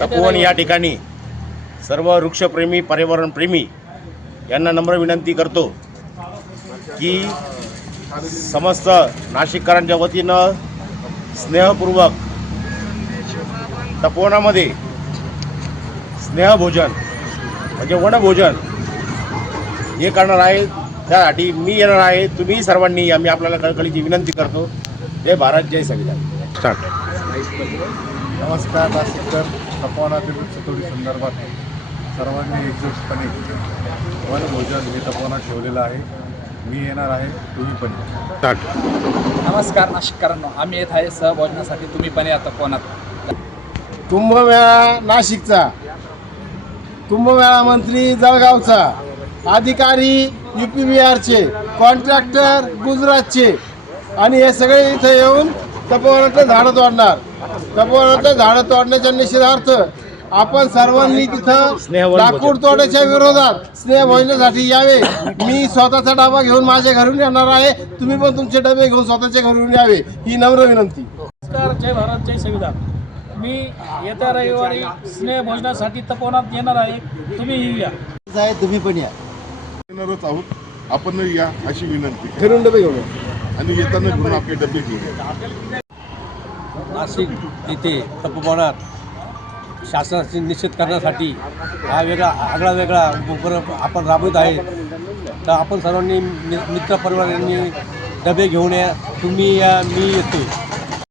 तपोवन या ठिकाणी सर्व वृक्षप्रेमी पर्यावरणप्रेमी यांना नम्र विनंती करतो की समस्त नाशिककरांच्या वतीनं स्नेहपूर्वक तपोवनामध्ये स्नेहभोजन म्हणजे वनभोजन हे करणार आहे. त्यासाठी मी येणार आहे. तुम्ही सर्वांनी आम्ही आपल्याला कळकळीची विनंती करतो. जय भारत जय संविधान. स्टार्ट. नमस्कार नाशिककर तपोवनातील वृक्षतोडी संदर्भात सर्वांनी एकजूटपणे वनभोजन हे तपोवनात ठेवलेलं आहे. मी येणार आहे तुम्ही पण नमस्कार नाशिककरांनो आम्ही येत आहे सहभोजनासाठी तुम्ही पण या तपोवनात. कुंभमेळा नाशिकचा कुंभमेळा मंत्री जळगावचा अधिकारी यू पी बिहारचे कॉन्ट्रॅक्टर गुजरातचे आणि हे सगळे इथं येऊन तपोवनातलं झाडं तोडणार. तपोवनातलं झाडं तोडण्याच्या निषेधार्थ आपण सर्वांनी तिथं लाकूड तोडण्याच्या विरोधात स्नेह भोजनासाठी यावे. मी स्वतःचा डबा घेऊन माझ्या घरून येणार आहे. तुम्ही पण तुमचे डबे घेऊन स्वतःच्या घरून यावे. ही नम्र विनंती. नमस्कार जय भारत जय संविधान. मी येत्या रविवारी स्नेह भोजनासाठी तपोवनात येणार आहे. तुम्ही आहे तुम्ही पण या. येणारच आहोत. आपण या अशी विनंती. घरून डबे घेऊन या. आणि येताना घेऊन आपले डबे घेऊन या. नाशिक येथे तपोवनात शासनाची निषेध करण्यासाठी हा वेगळा आगळा वेगळा उपक्रम आपण राबवत आहे. तर आपण सर्वांनी मि मित्रपरिवारांनी डबे घेऊन या. तुम्ही या मी येतो